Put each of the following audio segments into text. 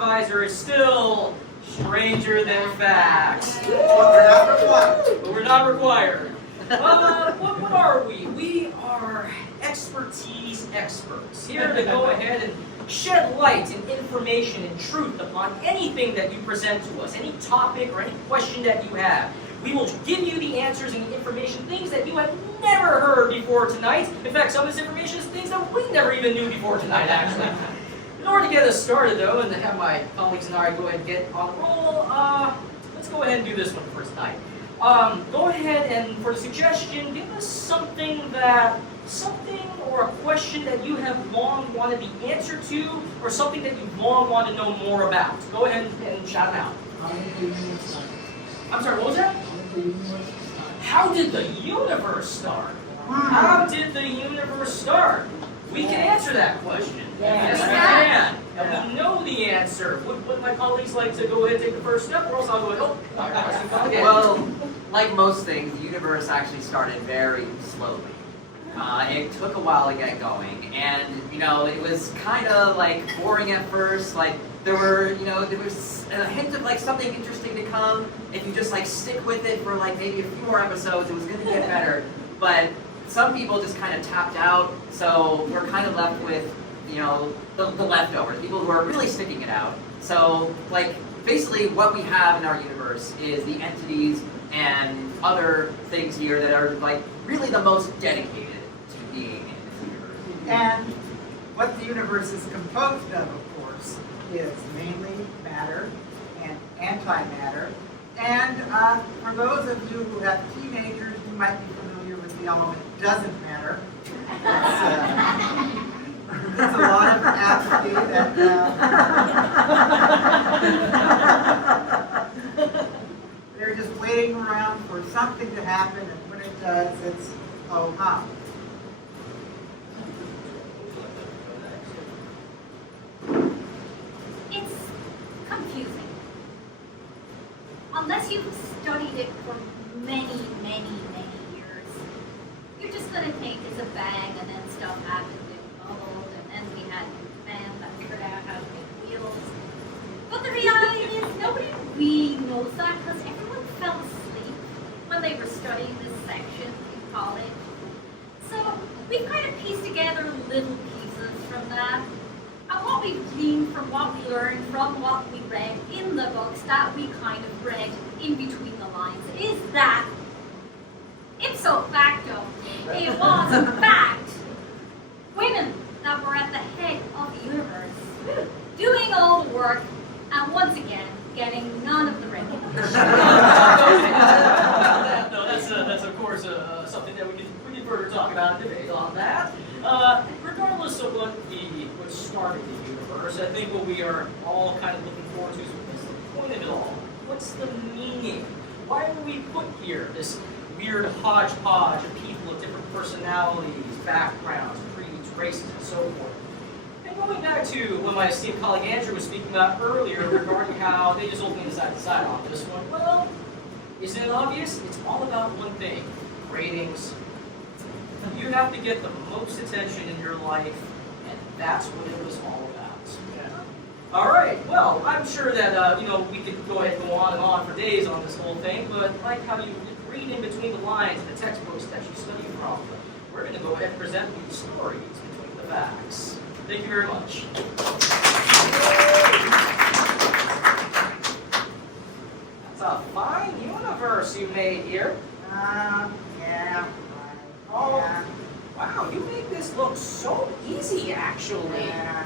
improviser is still stranger than facts. But But we're not required. What are we? We are expertise experts, here to go ahead and shed light and information and truth upon anything that you present to us, any topic or any question that you have. We will give you the answers and the information, things that you have never heard before tonight. In fact, some of this information is things that we never even knew before tonight, actually. In order to get us started, though, and to have my colleagues and I go ahead and get on the roll, let's go ahead and do this one for tonight. Go ahead and, for the suggestion, give us something or a question that you have long wanted the answer to, or something that you've long wanted to know more about. Go ahead and shout them out. I'm sorry, what was that? How did the universe start? How did the universe start? We can answer that question. Yes, we can. And we know the answer. Would my colleagues like to go ahead and take the first step, or else I'll go ahead. Well, like most things, the universe actually started very slowly. It took a while to get going, and it was kind of like boring at first. Like there was a hint of like something interesting to come. If you just like stick with it for like maybe a few more episodes, it was going to get better. But some people just kind of tapped out, so we're kind of left with the leftovers, people who are really sticking it out. So like basically what we have in our universe is the entities and other things here that are like really the most dedicated to being in this universe. And what the universe is composed of course, is mainly matter and antimatter. And for those of you who have teenagers, you might be familiar with the element doesn't matter. There's a lot of apathy that they're just waiting around for something to happen, and when it does, it's oh ha. It's confusing. Unless you've studied it for many, many, many years, you're just going to think it's a bang and then stuff happened in bubbled and then we had man that figured out how to make wheels. But the reality is nobody really knows that because everyone fell asleep when they were studying this section in college. So we've kind of pieced together little pieces from that. And what we've gleaned from what we learned, from what we read in the books that we kind of read in between the lines, is that ipso facto, it was in fact women that were at the head of the universe, doing all the work, and once again, getting none of the recognition. That's of course something that we can further talk about and debate on that. Regardless of what started the universe, I think what we are all kind of looking forward to is what's the point of it all? What's the meaning? Why were we put here? This weird hodgepodge of people of different personalities, backgrounds, creeds, races, and so forth. And going back to what my esteemed colleague Andrew was speaking about earlier regarding how they just ultimately decide on this one, well, isn't it obvious? It's all about one thing, ratings. You have to get the most attention in your life, and that's what it was all about. All right, well, I'm sure that we could go ahead and go on and on for days on this whole thing, but like how you read in between the lines in the textbooks that you study from, we're going to go ahead and present the stories between the facts. Thank you very much. That's a fine universe you made here. Yeah. Oh, wow, you make this look so easy, actually. Yeah.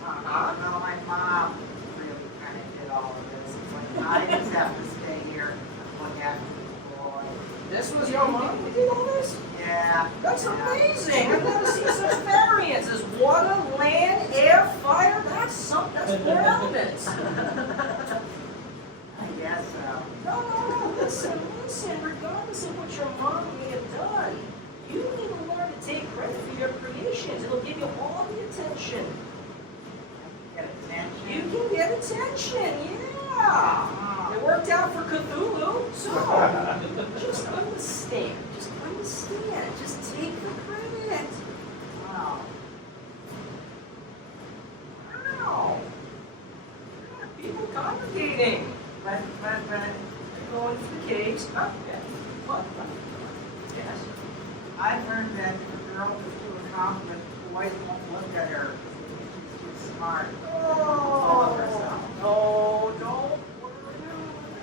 No, my mom really kind of did all of this. It's like, I just have to stay here and look after the boy. This was your mom who did all this? Yeah. That's amazing. I've never seen such variances. Water, land, air, fire. That's four elements. I guess so. No. Listen. Regardless of what your mom may have done, you need to learn to take credit for your creations. It'll give you all the attention. Get attention. You can get attention, yeah. It worked out for Cthulhu, so just understand. Just take the credit. Wow. I've heard that if a girl is too accomplished, boys won't look at her because she's too smart. Full of herself. No, don't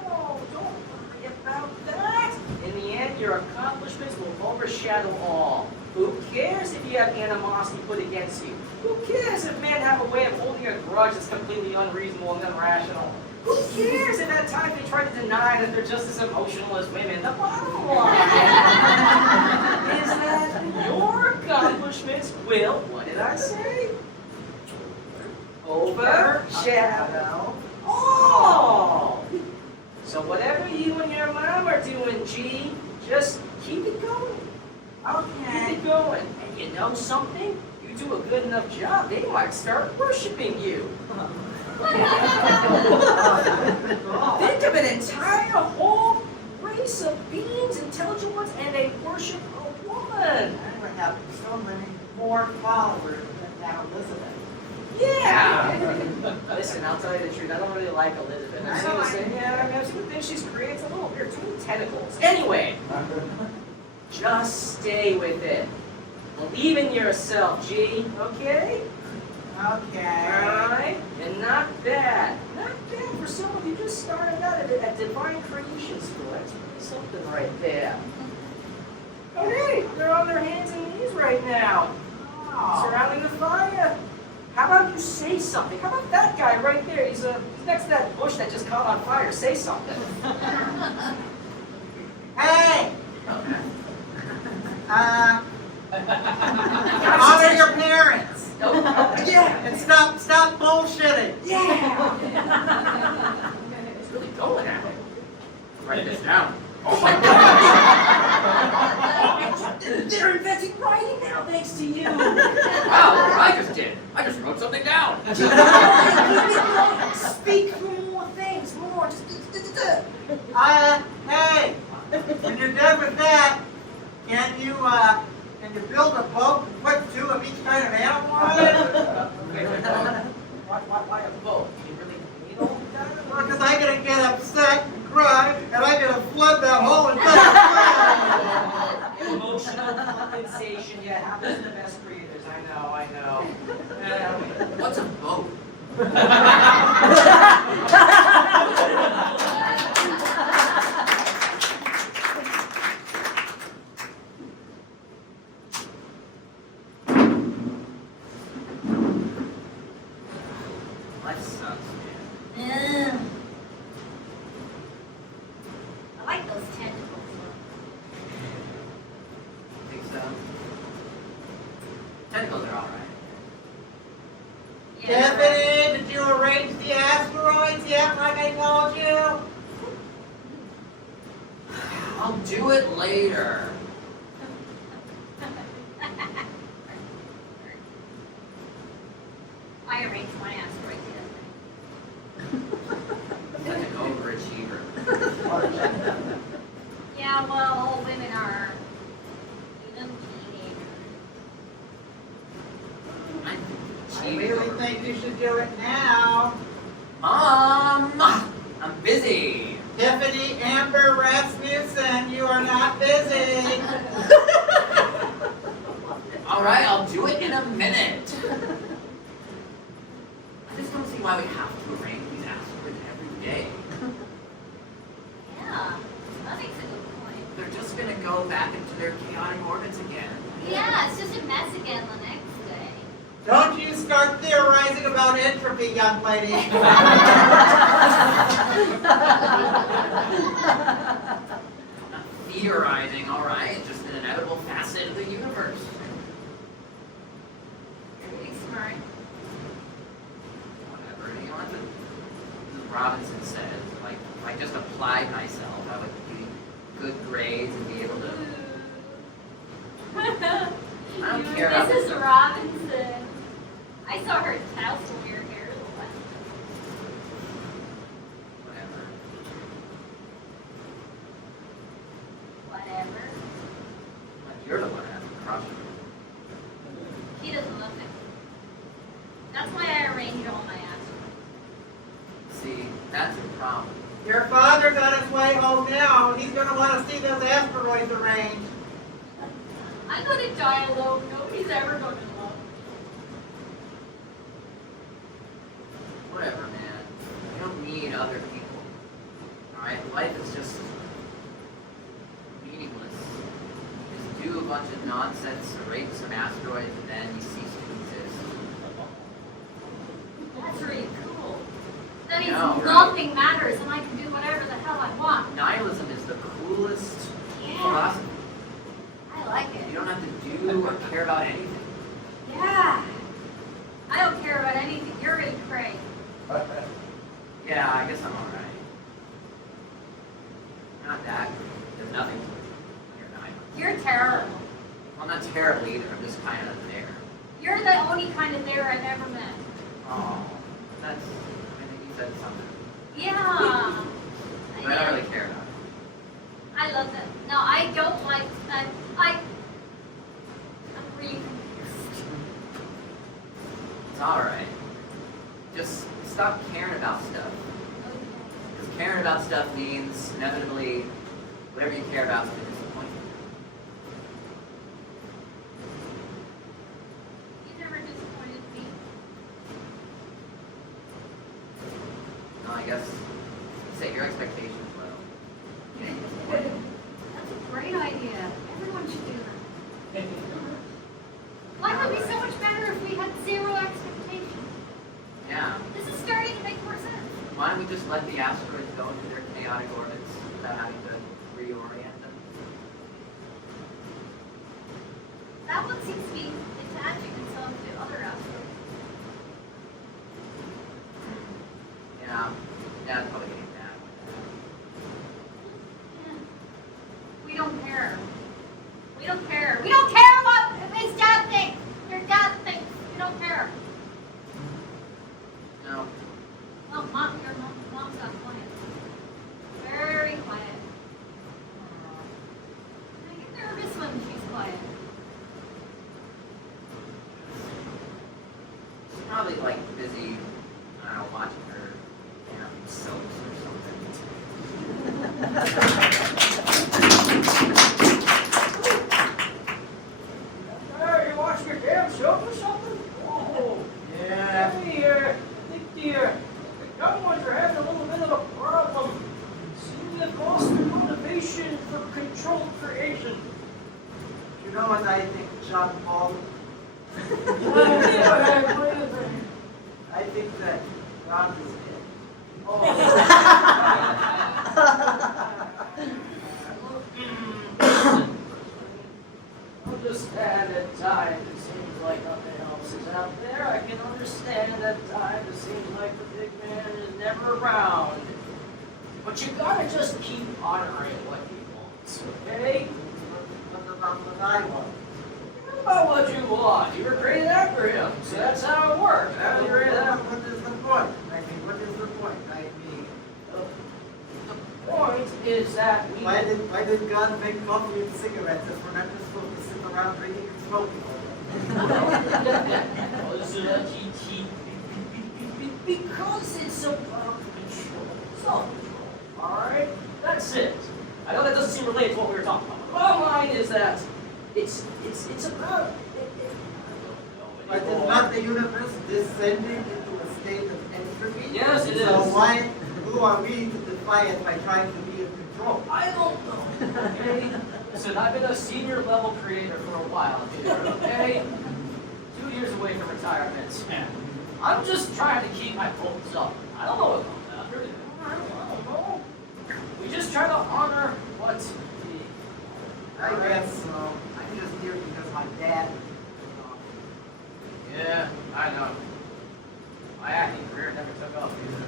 worry about that. In the end, your accomplishments will overshadow all. Who cares if you have animosity put against you? Who cares if men have a way of holding a grudge that's completely unreasonable and irrational? Who cares if at times they try to deny that they're just as emotional as women? The bottom line is that your accomplishments will, what did I say? Overshadow all. So whatever you and your mom are doing, G, just keep it going. Okay. Keep it going. And you know something? You do a good enough job, they might start worshiping you. Think of an entire whole race of beings, intelligent ones, and they worship a woman. I would have so many more followers than that Elizabeth. Yeah. Listen, I'll tell you the truth. I don't really like Elizabeth. I know, I've seen the things she's created. It's a little weird. Too many tentacles. Anyway, just stay with it. Believe in yourself, G. Okay? Okay. Alright? And not bad. Not bad for someone who just started out at Divine Creation School. That's really something right there. Okay, they're on their hands and knees right now. Oh. Surrounding the fire. How about you say something? How about that guy right there? He's next to that bush that just caught on fire. Say something. Hey! Honor your parents. Yeah. And stop bullshitting. Yeah. It's really going at it. Write this down. Oh my God! They're inventing writing now, thanks to you. Wow, I just did. I just wrote something down. Speak through more things, more. Just. Hey! When you're done with that, can you build a boat and put two of each kind of animal on it? Why a boat? You really need all that? Well, because I'm going to get upset and cry, and I'm going to flood that whole entire Emotional compensation, yeah, happens to the best creators. I know. What's a boat? Life sucks, man. I like those tentacles. Think so? Tentacles are alright. Tiffany, did you arrange the asteroids yet, like I told you? I'll do it later. I arranged my asteroid Such an overachiever. Yeah, well, all women are even teenagers. I really think you should do it now. I'm busy. Tiffany Amber Rasmussen, you are not busy. Alright, I'll do it in a minute. I just don't see why we have to arrange these asteroids every day. Yeah, that makes a good point. They're just gonna go back into their chaotic orbits again. Yeah, it's just a mess again the next day. Don't you start theorizing about entropy, young lady. I'm not theorizing, alright? It's just an inevitable facet of the universe. You're pretty smart. Whatever. You know, that's what Mrs. Robinson said. Like, if I just applied myself, I would be good grades and be able to. I don't care about Mrs. this. Robinson. I saw her tousle your hair the last Whatever. Whatever. But you're the one that has a crush on me. He doesn't look it. That's why I arranged all my asteroids. See, that's your problem. Your father's on his way home now. He's going to want to see those asteroids arranged. I'm gonna die alone. Nobody's ever gonna love me. Whatever, man. You don't need other people. Alright? Life is just meaningless. You just do a bunch of nonsense, rape some asteroids, and then you cease to exist. That's really cool. That means know, right? nothing matters and I can do whatever the hell I want. Nihilism is the coolest Yeah. philosophy. I like You it. don't have to do or care about anything. Yeah. I don't care about anything. You're really great. Yeah, I guess I'm alright. Not that great. There's nothing to it. You're nihilist. You're terrible. I'm not terrible either. I'm just kind of there. You're the only kind of there I've ever met. Oh, that's. I think you said something. Yeah. But I don't really care about it. I love that. No, I don't like that. I'm really confused. It's alright. Just stop caring about stuff. Because caring about stuff means inevitably whatever you care about is going to disappoint you. You never disappointed me. No, I guess set your expectations low. That's a great idea. Everyone should do that. Life would be so much better if we had zero expectations. Yeah. This is starting to make more sense. Why don't we just let the asteroids go into their chaotic orbits without having to reorient them? That one seems to be attaching itself to other aspects. Yeah. Yeah, it's probably getting bad. We don't care. We don't care. We don't care what his dad thinks. Your dad thinks. We don't care. No. Well, mom's got quiet. Very quiet. I get nervous when she's quiet. She's probably like busy, I don't know, watching her soaps or Hey, you watching your damn show or something? Oh, Yeah. I think the young ones are having a little bit of a problem. Seem to have lost their motivation for controlled creation. You know what I think, John Paul? What do you think? I think that God is dead. Understand at times it seems like nothing else is out there. I can understand at times it seems like the big man is never around. But you gotta just keep honoring what he wants, okay? What about what I want? What about what you want? You were created after him, so that's how it works. How you created after What is the point? I mean, what is the point? I mean, the point is that we why did God make coffee and cigarettes if we're not just supposed to sit around drinking and smoking all day? Because it's about control. Self-control. Alright? That's it. I know that doesn't seem related to what we were talking about. The bottom line is that it's about But is not the universe descending into a state of entropy? Yes, it So is. who are we to defy it by trying to be in control? I don't know. Okay? Listen, I've been a senior level creator for a while, dude. Okay? 2 years away from retirement. I'm just trying to keep my hopes up. I don't know what comes after. I don't know. We just try to honor what we. I guess so. I'm just here because my dad. Yeah, I know. My acting career never took off either.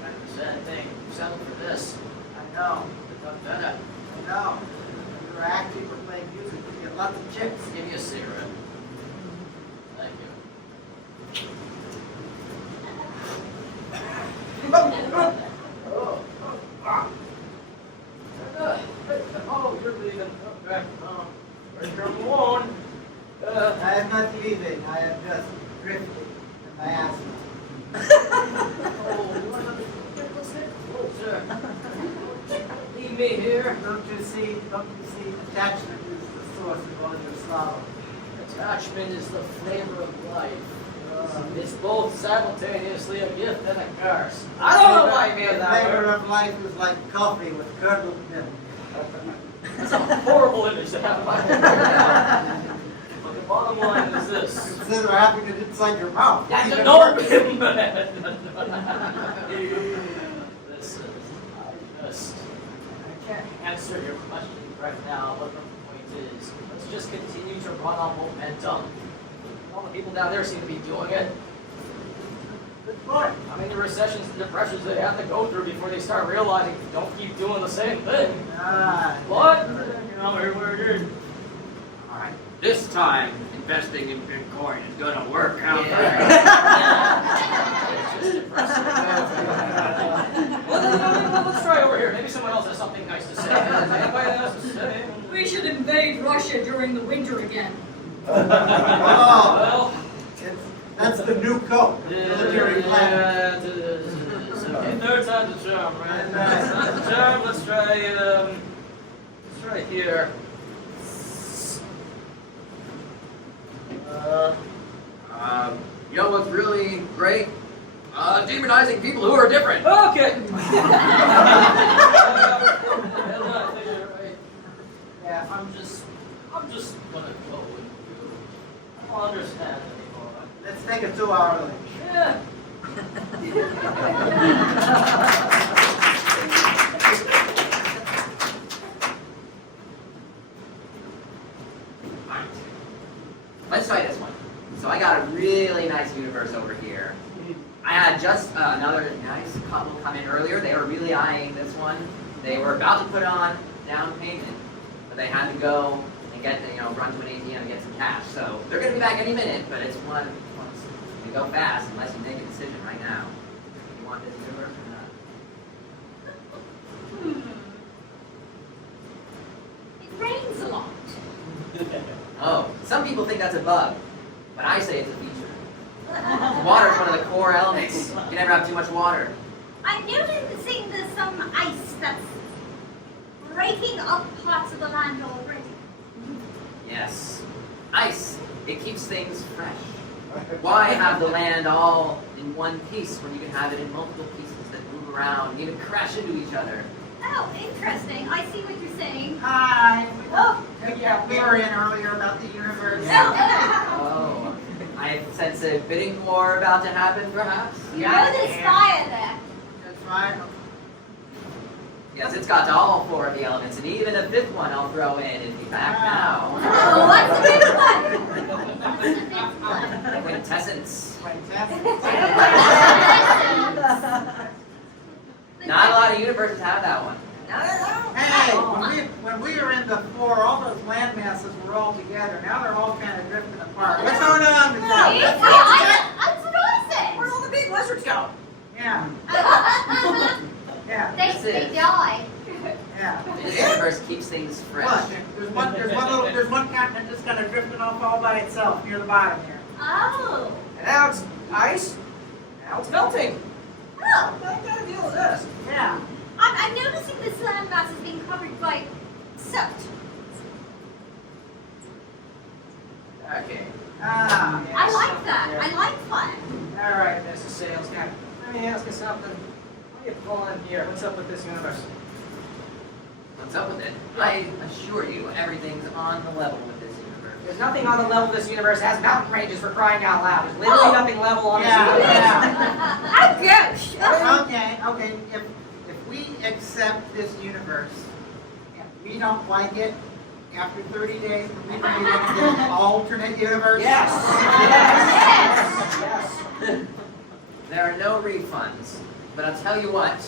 Kind of a sad thing. You settled for this. I know. I've done it. I know. We were acting or playing music. We get lots of chicks. Give me a cigarette. Thank you. Oh, you're leaving. Okay. Where's your alone? I am not leaving. I am just drifting in my asthma. Leave me here. Don't you see? Attachment is the Attachment is the flavor of life. It's both simultaneously a gift and a curse. I don't know why you made that Flavor word. of life is like coffee with curdled milk. That's a horrible image to have in my head. But the bottom line is this. Consider having it inside your mouth. Even No, worse. this is, I can't answer your question right now, but the point is, let's just continue to run on momentum. All the people down there seem to be doing it. Good point. How many recessions and depressions they have to go through before they start realizing don't keep doing the same thing? What? You know, we're good. All right. This time, investing in Bitcoin is gonna work out. It's just depressing. Well, let's try over here. Maybe someone else has something nice to say. Anybody else to say? We should invade Russia during the winter again. Oh, Well, that's the new code. Military plan. Okay, third time's a charm, right? Third time's a charm. Let's try here. You know what's really great? Demonizing people who are different. Okay. Yeah, I'm just gonna go with you. I don't understand anymore. Let's take a 2-hour lunch. Yeah. Alright. Let's try this one. So I got a really nice universe over here. I had just another nice couple come in earlier. They were really eyeing this one. They were about to put on down payment, but they had to go and get, run to an ATM and get some cash. So they're going to be back any minute, but it's one. You go fast unless you make a decision right now. You want this universe or not? It rains a lot. Oh, some people think that's a bug, but I say it's a feature. Water is one of the core elements. You can never have too much water. I'm noticing there's some ice that's breaking up parts of the land already. Yes. Ice. It keeps things fresh. Why have the land all in one piece when you can have it in multiple pieces that move around and even crash into each other? Oh, interesting. I see what you're saying. Hi. Oh. Yeah, we were in earlier about the universe. Oh. I sense a bidding war about to happen, perhaps? You know there's fire there. That's right. Yes, it's got to all four of the elements, and even a fifth one I'll throw in and be back now. Oh, what's the big one? What's the big one? Quintessence. Fantastic. Not a lot of universes have that one. Hey, when we were in the floor, all those land masses were all together. Now they're all kind of drifting apart. What's going on? I'm surprised. Where'd all the big lizards go? Yeah, yeah, They die. yeah. The universe keeps things fresh. Look, there's one continent that's kind of drifting off all by itself near the bottom here. Oh. And now it's ice. Now it's melting. Oh. What kind of deal is this? Yeah. I'm noticing this landmass is being covered by silt. Okay. Ah, I like that. I like fire. All right, Mrs. Sales Guy. Let me ask you something. What are you pulling here? What's up with this universe? What's up with it? I assure you, everything's on the level with this universe. There's nothing on the level of this universe. It has mountain ranges for crying out loud. There's literally Oh. nothing level on Yeah, this universe. Oh gosh. Okay. If we accept this universe and we don't like it, after 30 days, we're going to get an alternate universe. Yes. Yes. There are no refunds, but I'll tell you what.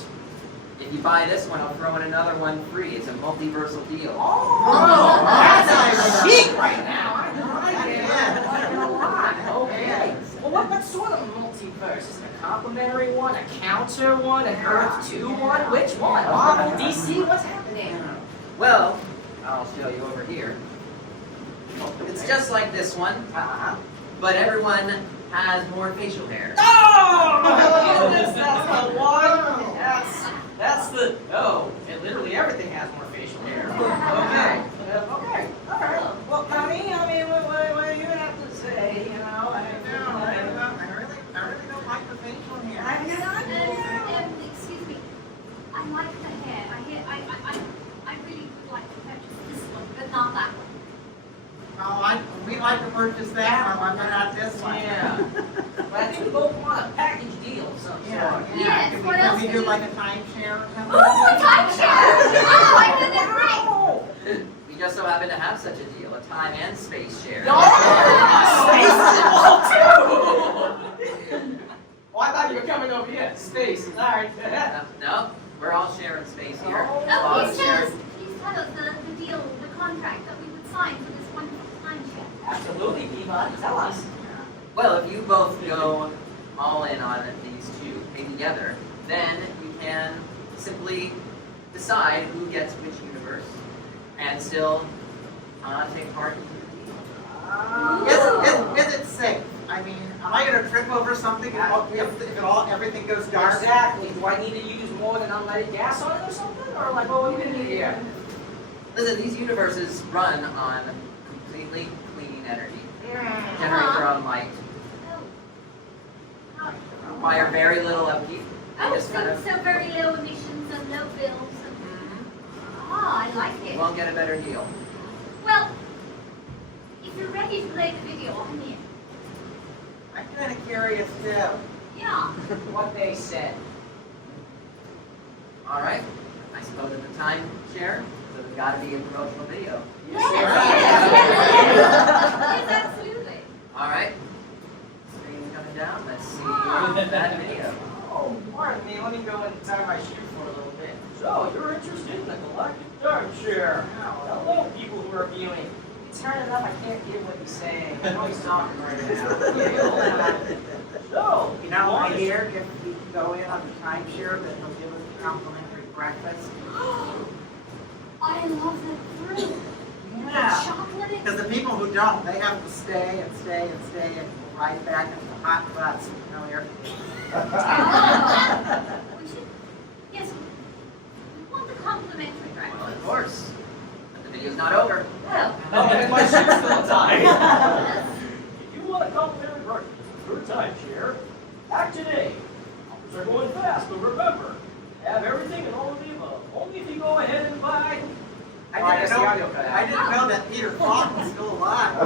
If you buy this one, I'll throw in another one free. It's a multiversal deal. Oh, that's chic right now. I like it. Yeah. I like it a lot. Okay. Well, what sort of multiverse? Is it a complementary one, a counter one, an Earth 2 one? Which one? Marvel, DC? What's happening? Well, I'll show you over here. It's just like this one, but everyone has more facial hair. Oh my goodness, that's the one. That's the. Oh, and literally everything has more facial hair. Okay. Okay. All right. like to purchase that one, but not this one. Yeah. But I think we both want a package deal of some Yeah, sort. yeah. Yes, Can what we else do do you- like a timeshare or something? Oh, a timeshare! Oh, I did it We just so happen to have such a deal, a time and space share. Space is involved too! Oh, I thought you were coming over here. Space. Alright. No, we're all sharing space here. Oh, Oh, All please shared. tell us the deal, the contract that we would sign for this wonderful timeshare. Absolutely, Peabody. Tell us. Well, if you both go all in on these two pay together, then you can simply decide who gets which universe and still take part in the deal. Is it safe? I mean, am I gonna trip over something if everything goes dark? Exactly. Do I need to use more than unleaded gas on it or something? Or like, what are we gonna do here? Listen, these universes run on completely clean energy, generate their own light, require very little upkeep. They Oh, just kind of so very low emissions and no bills and, I like it. won't get a better deal. Well, if you're ready to play the video, I'm here. I'm kinda curious too. Yeah. What they said. All right. I suppose at the time share, so there's got to be a promotional video. Yes, absolutely. All right. Screen's coming down. Let's see that video. Oh, pardon me. Let me go and tie my shoe for a little bit. So, you're interested in the galactic timeshare. Hello, people who are viewing. Turn it up. I can't hear what he's saying. I know he's talking right now. So, You know, I hear if we can go in on the timeshare, that they'll give us a complimentary breakfast. I love that fruit. Yeah. Chocolate. Because the people who don't, they have to stay and stay and stay and go right back into the hot bus, you know, air. We should, yes, we want the complimentary Well, of breakfast. course. But the video's not over. Well, Oh, and my shoe's still tied. yes. If you want a complimentary breakfast for your timeshare, act today. Offers are going fast, but remember, have everything and all of the above. Only if you go ahead and buy. I didn't know that Peter Falk was still alive.